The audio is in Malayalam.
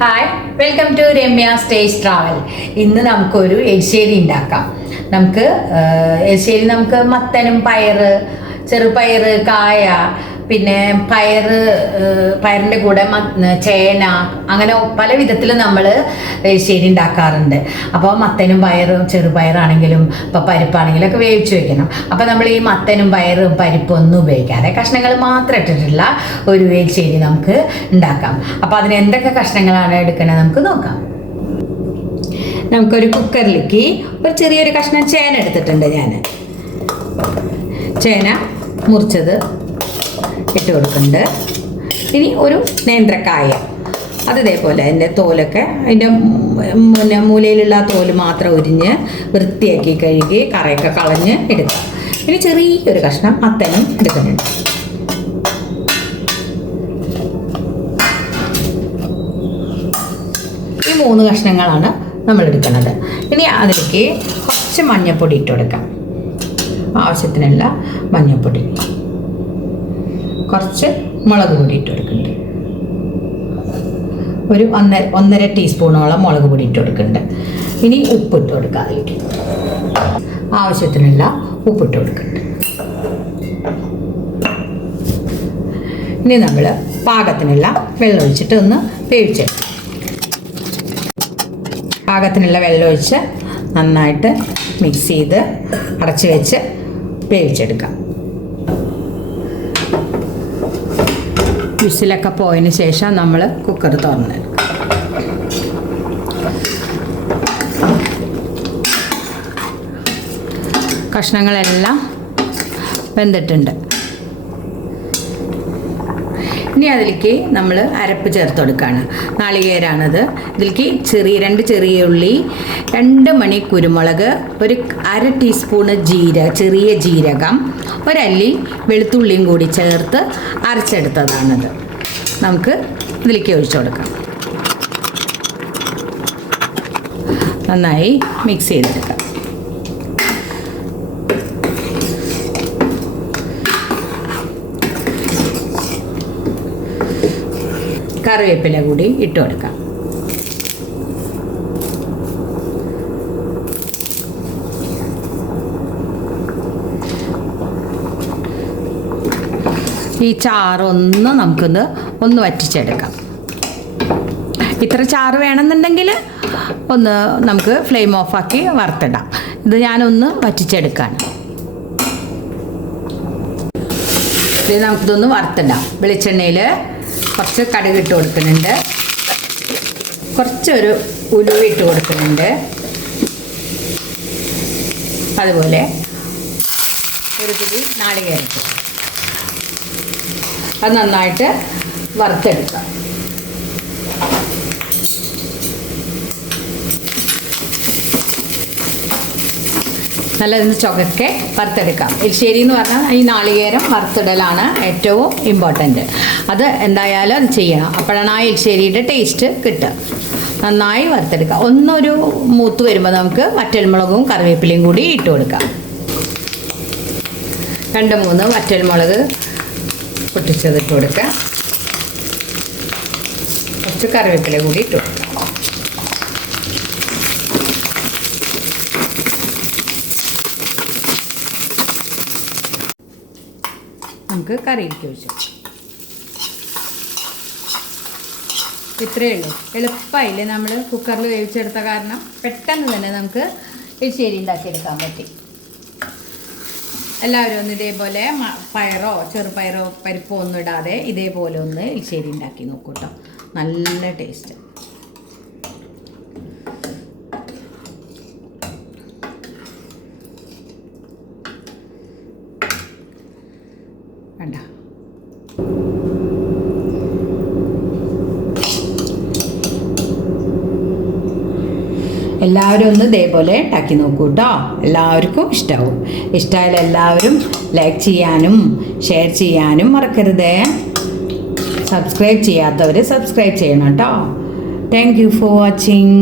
Hi, welcome to Ramya stage travel. ഇന്ന് നമുക്കൊരു എരിശ്ശേരി ഉണ്ടാക്കാം. എരിശ്ശേരി നമുക്ക് മത്തനും പയറ്, ചെറുപയറ്, കായ, പിന്നെ പയറിൻ്റെ കൂടെ ചേന, അങ്ങനെ പല വിധത്തിൽ നമ്മൾ എരിശ്ശേരി ഉണ്ടാക്കാറുണ്ട്. അപ്പോൾ മത്തനും പയറും ചെറുപയറാണെങ്കിലും ഇപ്പോൾ പരിപ്പാണെങ്കിലും ഒക്കെ വേവിച്ച് വെക്കണം. അപ്പോൾ നമ്മൾ ഈ മത്തനും പയറും പരിപ്പും ഒന്നും ഉപയോഗിക്കാതെ കഷ്ണങ്ങൾ മാത്രം ഇട്ടിട്ടുള്ള ഒരു എരിശ്ശേരി നമുക്ക് ഉണ്ടാക്കാം. അപ്പോൾ അതിന് എന്തൊക്കെ കഷ്ണങ്ങളാണ് എടുക്കണത് നമുക്ക് നോക്കാം. നമുക്കൊരു കുക്കറിലേക്ക് ഒരു ചെറിയൊരു കഷ്ണം ചേന എടുത്തിട്ടുണ്ട്. ഞാൻ ചേന മുറിച്ചത് ഇട്ട് കൊടുക്കുന്നുണ്ട്. ഇനി ഒരു നേന്ത്രക്കായ, അത് ഇതേപോലെ അതിൻ്റെ തോലൊക്കെ അതിൻ്റെ മൂലയിലുള്ള തോല് മാത്രം ഉരിഞ്ഞ് വൃത്തിയാക്കി കഴുകി കറയൊക്കെ കളഞ്ഞ് എടുക്കുക. ഇനി ചെറിയൊരു കഷ്ണം മത്തനും എടുക്കുന്നുണ്ട്. ഈ 3 കഷ്ണങ്ങളാണ് നമ്മൾ എടുക്കുന്നത്. ഇനി അതിലേക്ക് കുറച്ച് മഞ്ഞൾപ്പൊടി ഇട്ട് കൊടുക്കാം. ആവശ്യത്തിനുള്ള മഞ്ഞൾപ്പൊടി, കുറച്ച് മുളക് പൊടി ഇട്ട് കൊടുക്കുന്നുണ്ട്. ഒരു 1.5 ടീസ്പൂണോളം മുളക് പൊടി ഇട്ട് കൊടുക്കുന്നുണ്ട്. ഇനി ഉപ്പിട്ട് കൊടുക്കുക. അതിലേക്ക് ആവശ്യത്തിനുള്ള ഉപ്പിട്ട് കൊടുക്കുന്നുണ്ട്. ഇനി നമ്മൾ പാകത്തിനുള്ള വെള്ളം ഒഴിച്ചിട്ട് ഒന്ന് വേവിച്ചെടുക്കും. പാകത്തിനുള്ള വെള്ളം ഒഴിച്ച് നന്നായിട്ട് മിക്സ് ചെയ്ത് അടച്ച് വെച്ച് വേവിച്ചെടുക്കാം. വിസിലൊക്കെ പോയതിന് ശേഷം നമ്മൾ കുക്കർ തുറന്നെടുക്കും. കഷ്ണങ്ങളെല്ലാം വെന്തിട്ടുണ്ട്. ഇനി അതിലേക്ക് നമ്മൾ അരപ്പ് ചേർത്ത് കൊടുക്കുകയാണ്. നാളികേരാണത്. ഇതിലേക്ക് 2 ചെറിയ ഉള്ളി, 2 മണി കുരുമുളക്, ഒരു 1/2 ടീസ്പൂണ് ചെറിയ ജീരകം, ഒരല്ലി വെളുത്തുള്ളിയും കൂടി ചേർത്ത് അരച്ചെടുത്തതാണത്. നമുക്ക് ഇതിലേക്ക് ഒഴിച്ചു കൊടുക്കാം. നന്നായി മിക്സ് ചെയ്തെടുക്കാം. കറിവേപ്പില കൂടി ഇട്ട് കൊടുക്കാം. ഈ ചാറൊന്ന് ഒന്ന് വറ്റിച്ചെടുക്കാം. ഇത്ര ചാറ് വേണമെന്നുണ്ടെങ്കിൽ ഒന്ന് നമുക്ക് ഫ്ലെയിം ഓഫാക്കി വറുത്തിടാം. ഇത് ഞാനൊന്ന് വറ്റിച്ചെടുക്കാൻ. ഇത് നമുക്കിതൊന്ന് വറുത്തിടാം. വെളിച്ചെണ്ണയിൽ കുറച്ച് കടുക് ഇട്ട് കൊടുക്കുന്നുണ്ട്, കുറച്ചൊരു ഉലുവ ഇട്ട് കൊടുക്കുന്നുണ്ട്, അതുപോലെ ഒരു പിടി നാളികേരം. അത് നന്നായിട്ട് വറുത്തെടുക്കാം. നല്ലതിന് ചുവക്കെ വറുത്തെടുക്കാം. എരിശ്ശേരി എന്ന് പറഞ്ഞാൽ ഈ നാളികേരം വറുത്തിടലാണ് ഏറ്റവും ഇമ്പോർട്ടൻറ്റ്. അത് എന്തായാലും അത് ചെയ്യണം. അപ്പോഴാണ് ആ എരിശ്ശേരിയുടെ ടേസ്റ്റ് കിട്ടുക. നന്നായി വറുത്തെടുക്കുക. ഒന്നൊരു മൂത്ത് വരുമ്പോൾ നമുക്ക് വറ്റൽമുളകും കറിവേപ്പിലയും കൂടി ഇട്ട് കൊടുക്കാം. 2-3 വറ്റൽമുളക് പൊട്ടിച്ചതിട്ട് കൊടുക്കുക. കുറച്ച് കറിവേപ്പില കൂടി ഇട്ട് കൊടുക്കുക. നമുക്ക് കറിയിലേക്ക് ഒഴിച്ചു. ഇത്രയേ ഉള്ളൂ. എളുപ്പമായില്ലേ? നമ്മൾ കുക്കറിൽ വേവിച്ചെടുത്ത കാരണം പെട്ടെന്ന് തന്നെ നമുക്ക് എരിശ്ശേരി ഉണ്ടാക്കിയെടുക്കാൻ പറ്റി. എല്ലാവരും ഒന്ന് ഇതേപോലെ പയറോ ചെറുപയറോ പരിപ്പോ ഒന്നും ഇടാതെ ഇതേപോലെ ഒന്ന് എരിശ്ശേരി ഉണ്ടാക്കി നോക്കൂ കേട്ടോ. നല്ല ടേസ്റ്റ്. വേണ്ട, എല്ലാവരും ഒന്ന് ഇതേപോലെ ഉണ്ടാക്കി നോക്കൂ കേട്ടോ. എല്ലാവർക്കും ഇഷ്ടമാവും. ഇഷ്ടമായാലും എല്ലാവരും ലൈക്ക് ചെയ്യാനും ഷെയർ ചെയ്യാനും മറക്കരുത്. സബ്സ്ക്രൈബ് ചെയ്യാത്തവർ സബ്സ്ക്രൈബ് ചെയ്യണം കേട്ടോ. Thank you for watching.